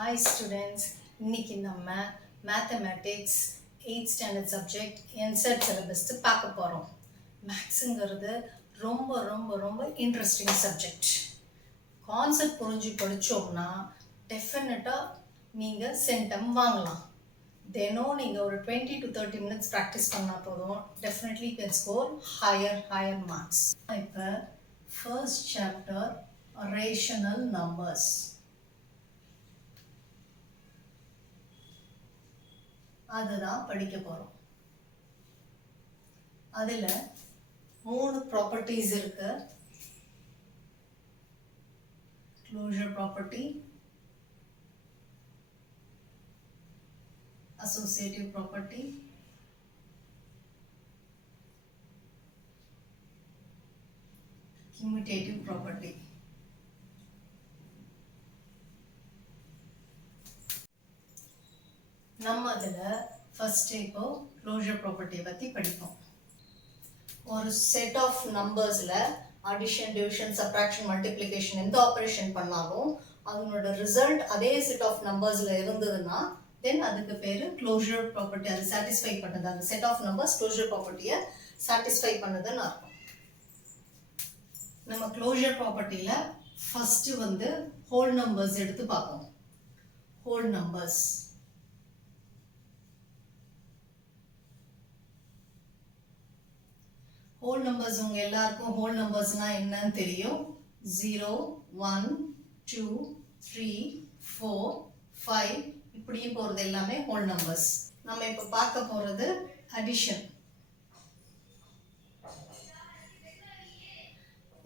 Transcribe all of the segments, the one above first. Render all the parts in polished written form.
Hi students, இன்னைக்கு நம்ம mathematics 8th standard subject என்செட் சிலபஸ் பார்க்க போகிறோம். மேக்ஸுங்கிறது ரொம்ப ரொம்ப ரொம்ப இன்ட்ரெஸ்டிங் சப்ஜெக்ட். கான்செப்ட் புரிஞ்சு படித்தோம்னா டெஃபினட்டாக நீங்கள் சென்டம் வாங்கலாம். தினம் நீங்கள் ஒரு 20 to 30 minutes ப்ராக்டிஸ் பண்ணால் போதும். Definitely can score higher marks. இப்போ ஃபர்ஸ்ட் சாப்டர் ரேஷனல் நம்பர்ஸ். அதுதான் படிக்க போகிறோம். அதில் 3 ப்ராப்பர்ட்டிஸ் இருக்கு. Closure property, associative property, commutative property. நம்ம அதில் ஃபஸ்ட்டு இப்போ க்ளோஷர் ப்ராப்பர்ட்டியை பற்றி படிப்போம். ஒரு செட் ஆஃப் நம்பர்ஸில் அடிஷன், டிவிஷன், சப்ராக்ஷன், மல்டிப்ளிகேஷன் எந்த ஆப்ரேஷன் பண்ணாலும் அதனோட ரிசல்ட் அதே செட் ஆஃப் நம்பர்ஸில் இருந்ததுன்னா தென் அதுக்கு பேர் க்ளோஷர் ப்ராப்பர்ட்டி. அது சாட்டிஸ்ஃபை பண்ணுது, அந்த செட் ஆஃப் நம்பர்ஸ் க்ளோஷர் ப்ராப்பர்ட்டியை சாட்டிஸ்ஃபை பண்ணுதுன்னு அர்த்தம். நம்ம க்ளோஷர் ப்ராப்பர்ட்டியில் ஃபஸ்ட்டு ஹோல் நம்பர்ஸ் எடுத்து பார்ப்போம். ஹோல் நம்பர்ஸ் ஹோல் நம்பர்ஸ் உங்கள் எல்லாருக்கும் ஹோல் நம்பர்ஸ்னால் என்னன்னு தெரியும். 0, 1, 2, 3, 4, 5 இப்படியும் போகிறது எல்லாமே ஹோல் நம்பர்ஸ். நம்ம இப்போ பார்க்க போகிறது அடிஷன்.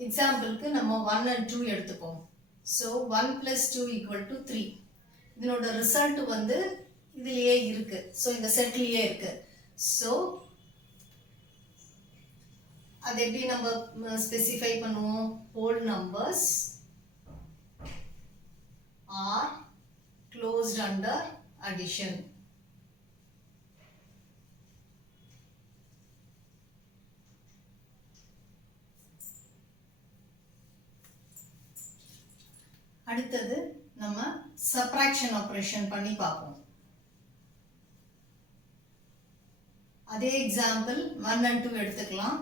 எக்ஸாம்பிளுக்கு நம்ம 1 and 2 எடுத்துப்போம். ஸோ 1 + 2 = 3. இதனோட ரிசல்ட் இதுலேயே இருக்கு. ஸோ இந்த செட்லேயே இருக்கு. ஸோ அது எப்படி நம்ம ஸ்பெசிஃபை பண்ணுவோம்? Whole numbers are closed under addition. அடுத்தது நம்ம சப்ராக்ஷன் ஆப்ரேஷன் பண்ணி பார்ப்போம். அதே எக்ஸாம்பிள் 1 and 2 எடுத்துக்கலாம்.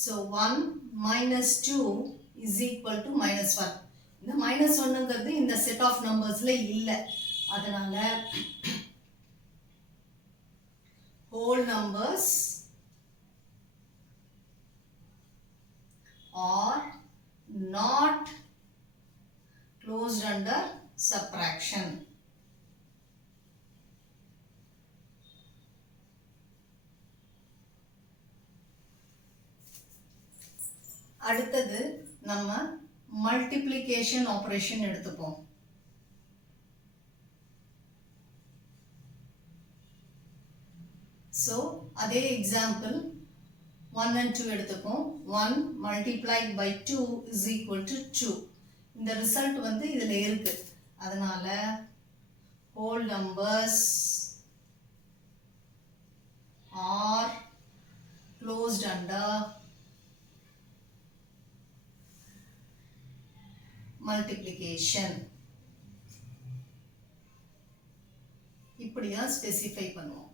So 1 - 2 = -1. இந்த -1ங்கிறது இந்த செட் ஆஃப் நம்பர்ஸ்ல இல்லை. அதனால whole numbers are not closed under subtraction. அடுத்தது நம்ம மல்டிப்ளிகேஷன் ஆபரேஷன் எடுத்துப்போம். ஸோ அதே எக்ஸாம்பிள் 1 and 2 எடுத்துப்போம். 1 multiplied by 2 = 2. இந்த ரிசல்ட் இதில் இருக்கு. அதனால whole numbers are closed under multiplication. இப்படிதான் ஸ்பெசிஃபை பண்ணுவோம்.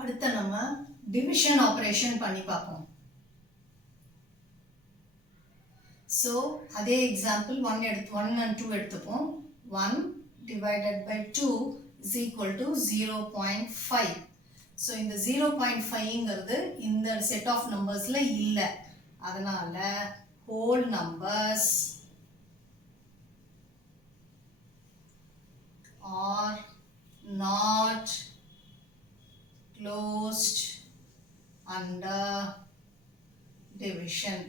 அடுத்து நம்ம டிவிஷன் ஆபரேஷன் பண்ணி பார்ப்போம். ஸோ அதே எக்ஸாம்பிள் 1 and 2 எடுத்துப்போம். 1 / 2 = 0.5. ஸோ இந்த 0.5ங்கிறது இந்த செட் ஆஃப் நம்பர்ஸ்ல இல்லை. அதனால whole numbers are not closed under division.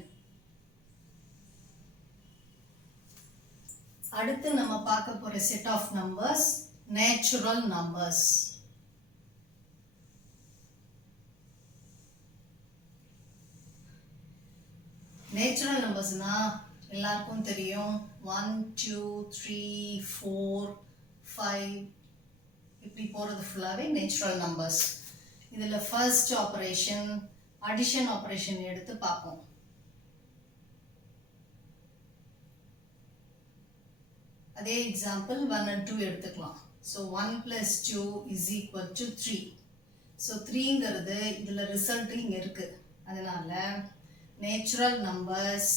அடுத்து நம்ம பார்க்க போற set of numbers natural numbers. Natural நம்பர்ஸ்னா எல்லாருக்கும் தெரியும். 1, 2, 3, 4, 5 இப்படி போகிறது ஃபுல்லாகவே நேச்சுரல் நம்பர்ஸ். இதில் ஃபர்ஸ்ட் ஆப்ரேஷன் அடிஷன் ஆப்ரேஷன் எடுத்து பார்ப்போம். 1 அதே எக்ஸாம்பிள் 1 and 2 எடுத்துக்கலாம். So 1 plus 2 is equal to 3. So 3ங்கிறது இதில் ரிசல்ட் இங்கே இருக்குது. அதனால் natural numbers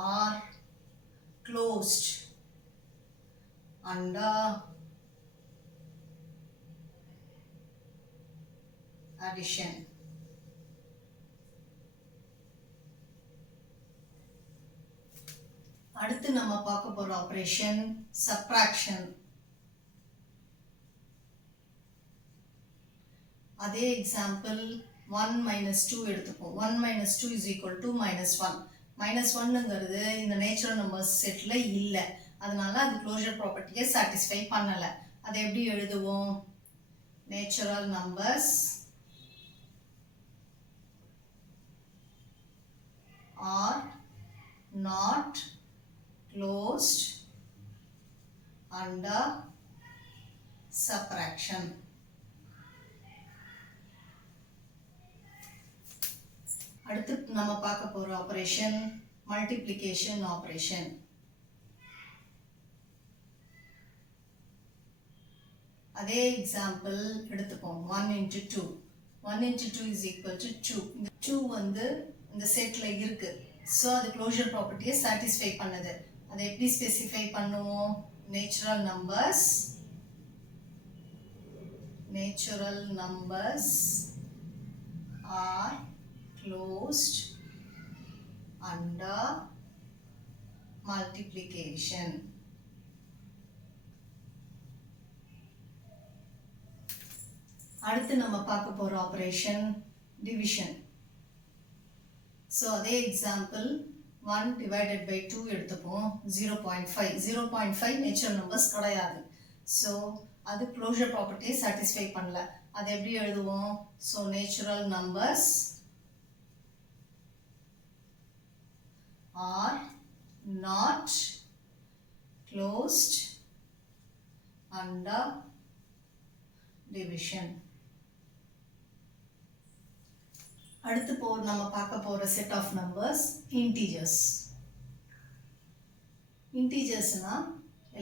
are closed under addition. அடுத்து நம்ம பார்க்க போற ஆபரேஷன் சப்ட்ராக்ஷன். அதே எக்ஸாம்பிள் 1 minus 2 எடுத்துப்போம். 1 minus 2 is equal to minus 1. minus 1ங்கிறது இந்த நேச்சுரல் நம்பர்ஸ் செட்டில் இல்லை. அதனால அது க்ளோஷர் ப்ராப்பர்ட்டியை சாட்டிஸ்ஃபை பண்ணலை. அதை எப்படி எழுதுவோம்? Natural numbers are not closed under subtraction. அடுத்து நம்ம பார்க்க போற ஆபரேஷன் மல்டிப்ளிகேஷன் ஆபரேஷன். அதே எக்ஸாம்பிள் எடுத்துப்போம். 1 into 2. 1 into 2 is equal to 2. இந்த 2 வந்து இந்த செட்ல இருக்கு. ஸோ அது க்ளோஷர் ப்ராப்பர்ட்டியை சாட்டிஸ்ஃபை பண்ணுது. அதை எப்படி ஸ்பெசிஃபை பண்ணுவோம்? Natural numbers are closed under multiplication. அடுத்து நம்ம பார்க்க போற ஆபரேஷன் டிவிஷன். ஸோ அதே எக்ஸாம்பிள் 1 divided by 2 எடுத்துப்போம். 0.5. 0.5 நேச்சுரல் நம்பர்ஸ் கிடையாது. ஸோ அது க்ளோஷர் ப்ராப்பர்ட்டியை சாட்டிஸ்ஃபை பண்ணல. அது எப்படி எழுதுவோம்? So natural numbers are not closed under division. அடுத்து நம்ம பார்க்க போற செட் ஆஃப் நம்பர்ஸ் இன்டிஜர்ஸ். இன்டிஜர்ஸ்னா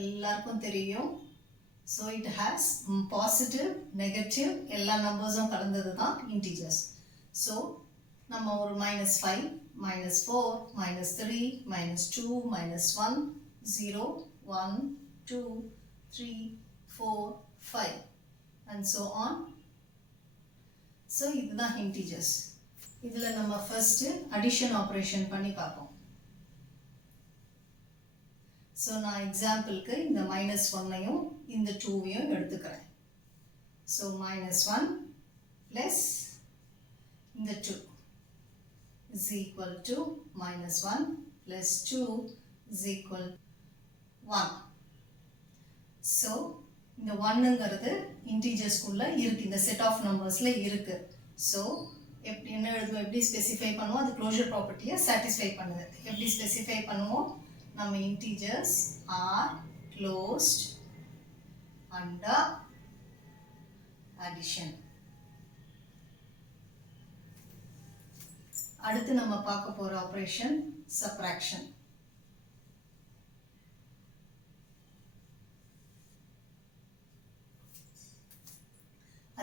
எல்லாருக்கும் தெரியும். So it has positive negative எல்லா நம்பர்ஸும் கலந்தது தான் இன்டிஜர்ஸ். ஸோ நம்ம ஒரு -5 -4 -3 -2 -1 0 1 2 3 4 5 and so on. So இதுதான் integers. இதில் நம்ம ஃபர்ஸ்ட் அடிஷன் ஆப்ரேஷன் பண்ணி பார்ப்போம். ஸோ நான் எக்ஸாம்பிளுக்கு இந்த -1ஐயும் இந்த 2ஐயும் எடுத்துக்கிறேன். ஸோ -1 ப்ளஸ் இந்த 2 is equal to -1 plus 2 is equal 1. So இந்த 1ங்கிறது இன்டிஜர்ஸ்குள்ள இருக்கு, இந்த செட் ஆஃப் நம்பர்ஸ்ல இருக்கு. ஸோ என்ன எழுதுவோம்? எப்படி ஸ்பெசிஃபை பண்ணுவோம்? அது க்ளோஷர் ப்ராப்பர்ட்டியை சாட்டிஸ்ஃபை பண்ணுது. எப்படி ஸ்பெசிஃபை பண்ணுவோம்? நம்ம integers R closed under addition. அடுத்து நம்ம பார்க்க போற ஆபரேஷன் சப்ட்ராக்ஷன்.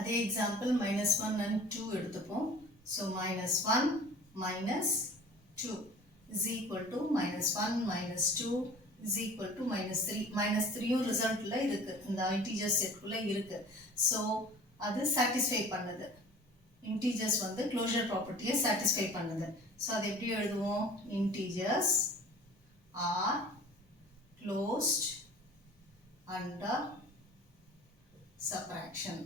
அதே எக்ஸாம்பிள் -1 and 2 எடுத்துப்போம். ஸோ -1 -2 is equal to -1 -2 is equal to -3. -3யும் ரிசல்ட்ல இருக்கு, இந்த இன்டிஜர் செட்குள்ள இருக்கு. ஸோ அது சாட்டிஸ்ஃபை பண்ணுது. இன்டிஜர்ஸ் வந்து க்ளோஷர் ப்ராப்பர்ட்டியை சாட்டிஸ்ஃபை பண்ணுது. ஸோ அதை எப்படி எழுதுவோம்? Integers R closed under subtraction.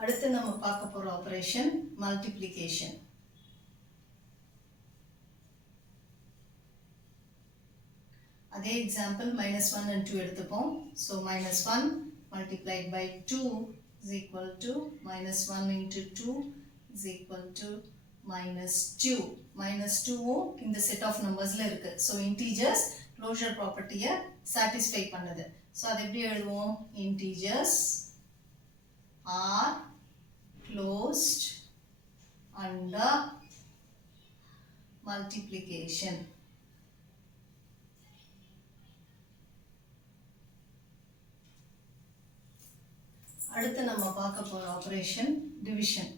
அடுத்து நம்ம பார்க்க போற ஆபரேஷன் மல்டிப்ளிகேஷன். அதே எக்ஸாம்பிள் -1 and 2 எடுத்துப்போம். ஸோ -1 multiplied by 2 is equal to -1 into 2 is equal to -2. -2வும் இந்த செட் ஆஃப் நம்பர்ஸ்ல இருக்கு. ஸோ இன்டிஜர்ஸ் க்ளோஷர் ப்ராப்பர்ட்டியை சாட்டிஸ்ஃபை பண்ணுது. ஸோ அதை எப்படி எழுதுவோம்? Integers are closed multiplication. அடுத்து நம்ம பார்க்க போற ஆபரேஷன் டிவிஷன்.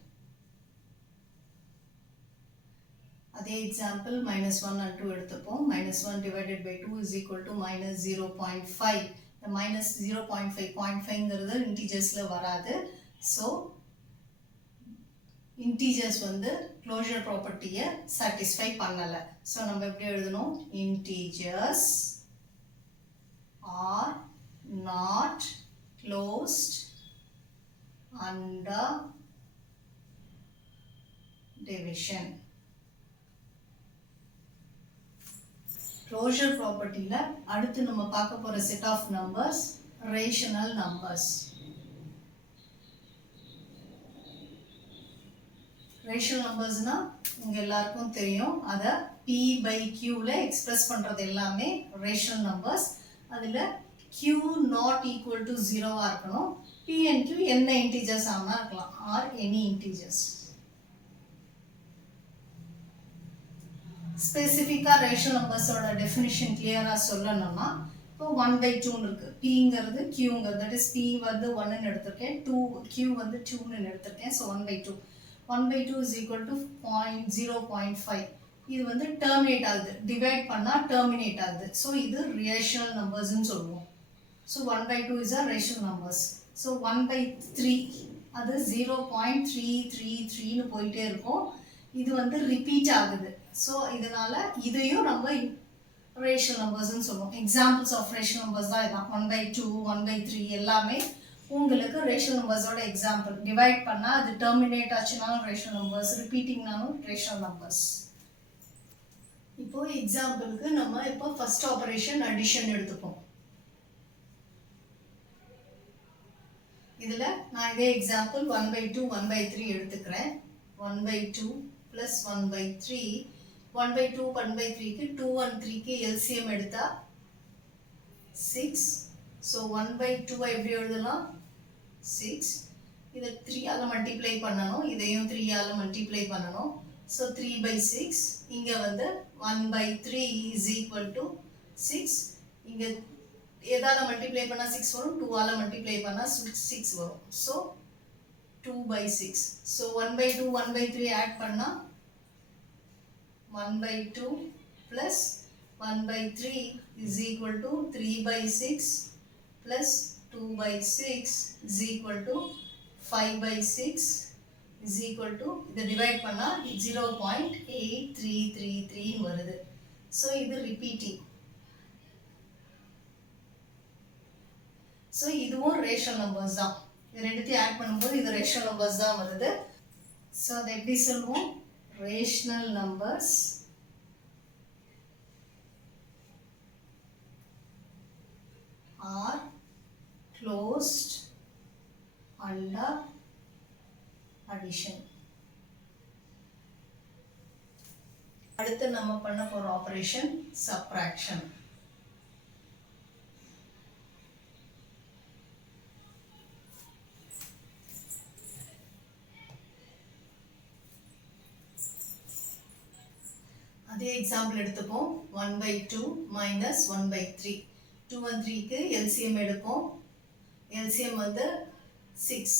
அதே எக்ஸாம்பிள் -1 and 2 எடுத்துப்போம். -1 divided by 2 is equal to -0.5. இந்த -0.5 0.5ங்கிறது இன்டிஜர்ஸ்ல வராது. ஸோ இன்டிஜர்ஸ் வந்து க்ளோஷர் ப்ராப்பர்ட்டியை சாட்டிஸ்ஃபை பண்ணலை. ஸோ நம்ம எப்படி எழுதணும்? Integers are not closed under division. Closure property ல அடுத்து நம்ம பார்க்க போற set of numbers rational numbers. rational numbersனா உங்க எல்லாருக்கும் தெரியும். அத p by q ல எக்ஸ்பிரஸ் பண்றது எல்லாமே rational numbers. அதுல q not equal to 0 ஆ இருக்கணும். p and q என்ன integers ஆனா இருக்கலாம் or any integers. ஸ்பெசிஃபிக்கா ரேஷனல் நம்பர்ஸோட டெஃபினிஷன் கிளியரா சொல்லணும்னா இப்போ 1/2 இருக்கு. pங்கிறது qங்கிறது தட் இஸ் p வந்து 1 ன்னு எடுத்துர்க்கேன், 2 q வந்து 2 ன்னு எடுத்துர்க்கேன். So 1/2 1/2 is equal to 0.5. இது வந்து டெர்மினேட் ஆகுது, டிவைட் பண்ணா டெர்மினேட் ஆகுது. ஸோ இது ரேஷனல் நம்பர்ஸ்னு சொல்லுவோம். ஸோ 1/2 is a rational numbers. So 1/3 அது 0.333ன்னு போயிட்டே இருக்கும். இது வந்து ரிப்பீட் ஆகுது. ஸோ இதனால இதையும் நம்ம ரேஷனல் நம்பர்ஸ்னு சொல்லுவோம். எக்ஸாம்பிள்ஸ் ஆஃப் ரேஷனல் நம்பர்ஸ் தான் இதான். 1/2 1/3 எல்லாமே உங்களுக்கு ரேஷனல் நம்பர்ஸோட எக்ஸாம்பிள். டிவைட் பண்ணால் அது டெர்மினேட் ஆச்சுனாலும் ரேஷனல் நம்பர்ஸ், ரிப்பீட்டிங்னாலும் ரேஷனல் நம்பர்ஸ். இப்போ எக்ஸாம்பிளுக்கு நம்ம இப்போ ஃபர்ஸ்ட் ஆபரேஷன் அடிஷன் எடுத்துப்போம். இதில் நான் இதே எக்ஸாம்பிள் 1/2 1/3 எடுத்துக்கிறேன். 1/2 plus 1/3 1/2 1/3க்கு 2 and 3க்கு LCM எடுத்தா 6. ஸோ 1/2 எப்படி எழுதலாம்? 6. இதை 3 ஆல் மல்டிப்ளை பண்ணணும், இதையும் 3 ஆல் மல்டிப்ளை பண்ணணும். ஸோ 3/6. இங்கே வந்து 1/3 is equal to 6. இங்கே எதால் மல்டிப்ளை பண்ணால் 6 வரும், 2 ஆல் மல்டிப்ளை பண்ணால் 6 வரும். ஸோ 2/6. ஸோ 1/2 1/3 ஆட் பண்ணால் 1/2 plus 1/3 is equal to 3/6 plus 2/6 is equal to 5/6 is equal to இதை டிவைட் பண்ணால் 0.8333 வருது. ஸோ இது ரிப்பீட்டிங். ஸோ இதுவும் ரேஷனல் நம்பர்ஸ் தான். இது ரெண்டுத்தையும் ஆட் பண்ணும்போது இது ரேஷனல் நம்பர்ஸ் தான் வருது. ஸோ அதை எப்படி சொல்லுவோம்? Rational numbers are closed under addition. அடுத்து நம்ம பண்ண போற ஆபரேஷன் subtraction. அதே எக்ஸாம்பிள் எடுத்துப்போம். 1/2 minus 1/3. 2 and 3க்கு LCM எடுப்போம். LCM வந்து 6.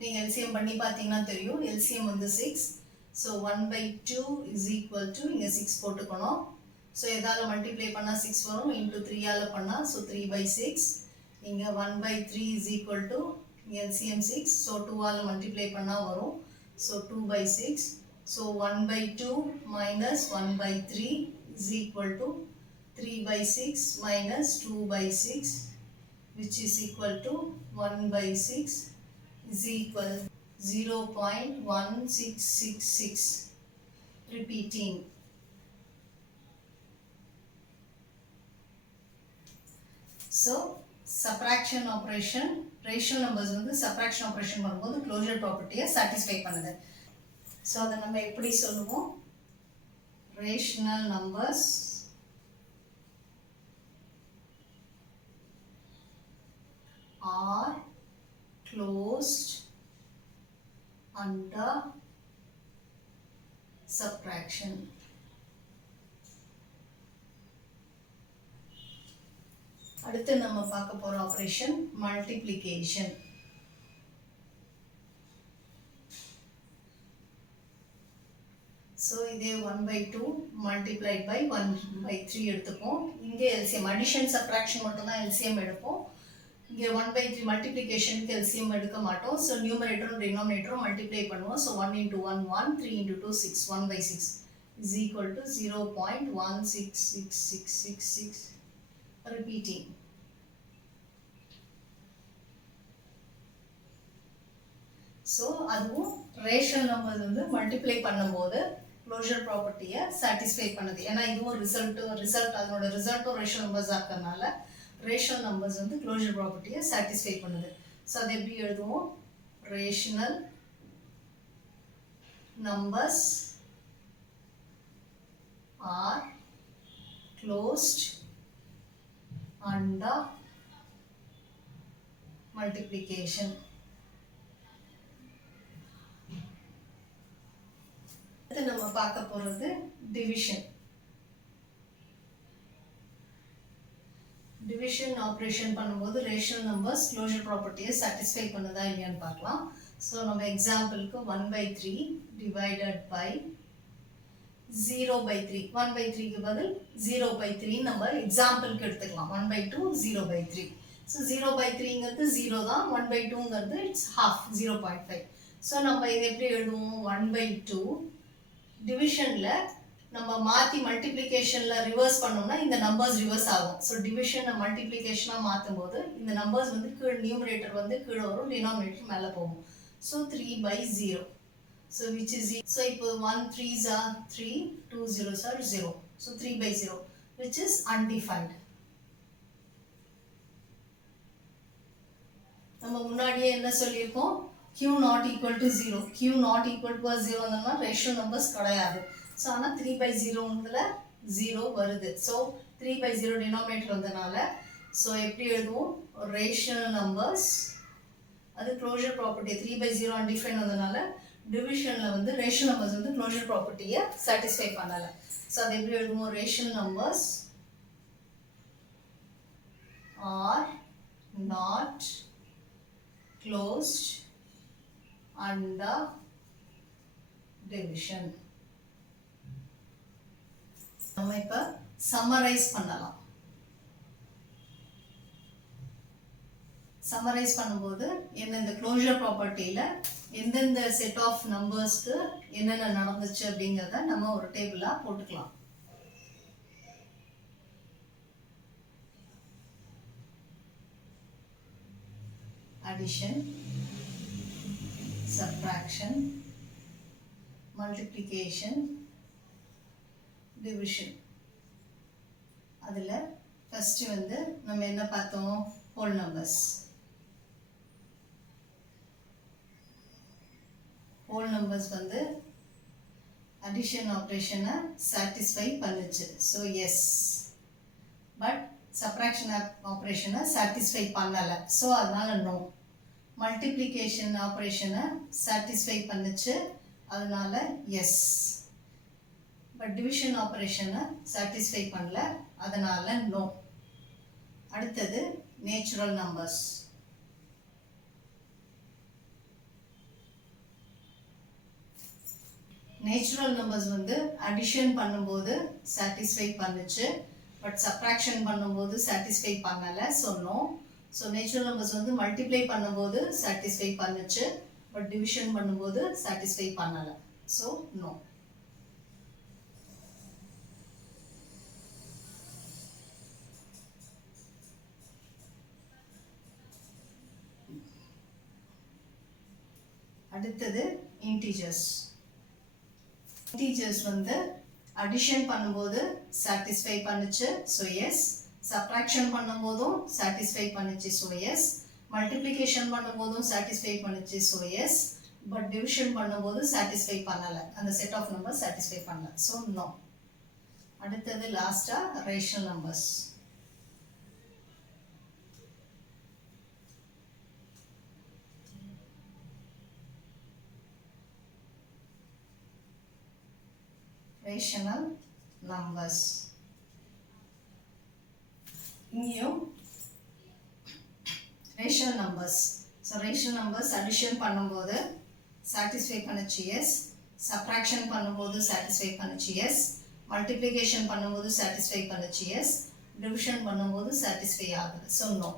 நீங்கள் LCM பண்ணி பார்த்தீங்கன்னா தெரியும். LCM வந்து 6. ஸோ 1/2 is equal to இங்கே 6 போட்டுக்கணும். ஸோ எதால் மல்டிப்ளை பண்ணால் 6 வரும், இன்ட்டு 3 ஆல் பண்ணால் ஸோ 3/6. இங்கே 1/3 is equal to LCM 6. ஸோ 2 ஆல் மல்டிப்ளை பண்ணால் வரும். ஸோ 2/6. So 1/2 minus 1/3 is equal to 3/6 minus 2/6, which is equal to 1/6 is equal 0.1666. Repeating. So subtraction operation, rational numbers வந்து subtraction operation பண்ணும்போது closure property-யை satisfy பண்ணுது. ஸோ அதை நம்ம எப்படி சொல்லுவோம்? Rational numbers are closed under subtraction. அடுத்து நம்ம பார்க்க போகிற ஆப்ரேஷன் மல்டிப்ளிகேஷன். ஸோ இதே 1/2 மல்டிப்ளைட் பை 1/3 எடுத்துப்போம். இங்கே எல்சிஎம் அடிஷன் சப்ராக்ஷன் மட்டும்தான் எல்சிஎம் எடுப்போம். இங்கே 1/3 மல்டிப்ளிகேஷனுக்கு எல்சிஎம் எடுக்க மாட்டோம். ஸோ நியூமரேட்டரும் டினாமினேட்டரும் மல்டிப்ளை பண்ணுவோம். ஸோ 1 × 1 1, 3 × 2 6, 1/6 is equal to 0.16666. Repeating. So அதுவும் ரேஷனல் நம்பர்ஸ் வந்து மல்டிப்ளை பண்ணும்போது க்ளோஷர் ப்ராப்பர்ட்டியை சாட்டிஸ்ஃபை பண்ணுது. ஏன்னா இதுவும் ரிசல்ட் அதனோட ரிசல்ட்டும் ரேஷனல் நம்பர்ஸாக இருக்கிறதுனால ரேஷனல் நம்பர்ஸ் வந்து க்ளோஷர் ப்ராப்பர்ட்டியை சாட்டிஸ்ஃபை பண்ணுது. ஸோ அதை எப்படி எழுதுவோம்? Rational numbers are closed under multiplication. அடுத்து நம்ம பார்க்க போகிறது டிவிஷன். டிவிஷன் ஆப்ரேஷன் பண்ணும்போது ரேஷனல் நம்பர்ஸ் க்ளோஷர் ப்ராப்பர்ட்டியை சாட்டிஸ்ஃபை பண்ணுதா இல்லையான்னு பார்க்கலாம். ஸோ நம்ம எக்ஸாம்பிளுக்கு 1/3 டிவைடட் பை 0/3. 1/3க்கு பதில் 0/3 நம்ம எக்ஸாம்பிளுக்கு எடுத்துக்கலாம். 1/2 0/3. ஸோ 0/3ங்கிறது 0 தான். 1/2ங்கிறது இட்ஸ் ஹாஃப் 0.5. ஸோ நம்ம இதை எப்படி எழுதுவோம்? 1/2 டிவிஷனில் நம்ம மாற்றி மல்டிப்ளிகேஷனில் ரிவர்ஸ் பண்ணோம்னா இந்த நம்பர்ஸ் ரிவர்ஸ் ஆகும். ஸோ டிவிஷனை மல்டிப்ளிகேஷனாக மாற்றும் போது இந்த நம்பர்ஸ் வந்து நியூமரேட்டர் வந்து கீழே வரும், டினாமினேட்டர் மேலே போகும். ஸோ 3/0. So which is so இப்போ 1 3s are 3, 2 zeros are 0. So 3/0 which is undefined. நம்ம முன்னாடியே என்ன சொல்லியிருக்கோம்? q not equal to 0. q not equal to 0 னா ரேஷனல் நம்பர்ஸ் கிடையாது. ஸோ ஆனால் 3/0ங்கிறதுல 0 வருது. ஸோ 3/0 டினாமினேட்டர் வந்தனால ஸோ எப்படி எழுதுவோம்? ரேஷனல் நம்பர்ஸ் அது க்ளோஷர் ப்ராப்பர்ட்டி 3/0 அன்டிஃபைன் வந்தனால டிவிஷனில் வந்து ரேஷனல் நம்பர்ஸ் வந்து க்ளோஷர் ப்ராப்பர்ட்டியை சாட்டிஸ்ஃபை பண்ணலை. ஸோ அதை எப்படி எழுதுவோம்? Rational numbers are not closed under division. நம்ம இப்போ சம்மரைஸ் பண்ணலாம். சம்மரைஸ் பண்ணும்போது இந்த க்ளோஷர் ப்ராப்பர்ட்டியில் எந்தெந்த செட் ஆஃப் நம்பர்ஸ்க்கு என்னென்ன நடந்துச்சு அப்படிங்கிறத நம்ம ஒரு டேபிளாக போட்டுக்கலாம். Addition, subtraction, multiplication, division. அதில் ஃபஸ்ட்டு வந்து நம்ம என்ன பார்த்தோம்? Whole numbers. ஹோல் நம்பர்ஸ் வந்து அடிஷன் ஆப்ரேஷனை சாட்டிஸ்ஃபை பண்ணுச்சு. So yes. பட் சப்ராக்ஷன் ஆப்ரேஷனை சாட்டிஸ்ஃபை பண்ணலை. ஸோ அதனால நோ. மல்டிப்ளிகேஷன் ஆப்ரேஷனை சாட்டிஸ்ஃபை பண்ணுச்சு, அதனால எஸ். பட் டிவிஷன் ஆப்ரேஷனை சாட்டிஸ்ஃபை பண்ணல, அதனால நோ. அடுத்தது நேச்சுரல் நம்பர்ஸ். நேச்சுரல் நம்பர்ஸ் வந்து அடிஷன் பண்ணும்போது சாட்டிஸ்ஃபை பண்ணுச்சு, பட் சப்ராக்ஷன் பண்ணும்போது சாட்டிஸ்ஃபை பண்ணலை. So no. So natural numbers வந்து மல்டிப்ளை பண்ணும்போது சாட்டிஸ்ஃபை பண்ணுச்சு, பட் டிவிஷன் பண்ணும்போது சாட்டிஸ்ஃபை பண்ணலை. So no. அடுத்தது இன்டிஜர்ஸ். இன்டிஜர்ஸ் வந்து அடிஷன் பண்ணும்போது சாட்டிஸ்ஃபை பண்ணுச்சு, ஸோ எஸ். சப்ராக்ஷன் பண்ணும்போதும் சாட்டிஸ்ஃபை பண்ணுச்சு, ஸோ எஸ். மல்டிப்ளிகேஷன் பண்ணும்போதும் சாட்டிஸ்ஃபை பண்ணுச்சு, ஸோ எஸ். பட் டிவிஷன் பண்ணும்போது சாட்டிஸ்ஃபை பண்ணலை, அந்த செட் ஆஃப் நம்பர் சாட்டிஸ்ஃபை பண்ணல, ஸோ நோ. அடுத்தது லாஸ்ட்டாக ரேஷனல் நம்பர்ஸ். ரேஷனல் நம்பர்ஸ் இங்கேயும் rational numbers. So rational numbers addition பண்ணும்போது சாட்டிஸ்ஃபை பண்ணுச்சு எஸ், சப்ராக்ஷன் பண்ணும்போது சாட்டிஸ்ஃபை பண்ணுச்சு எஸ், மல்டிப்ளிகேஷன் பண்ணும்போது சாட்டிஸ்ஃபை பண்ணுச்சு எஸ், டிவிஷன் பண்ணும்போது சாட்டிஸ்ஃபை ஆகுது. So no.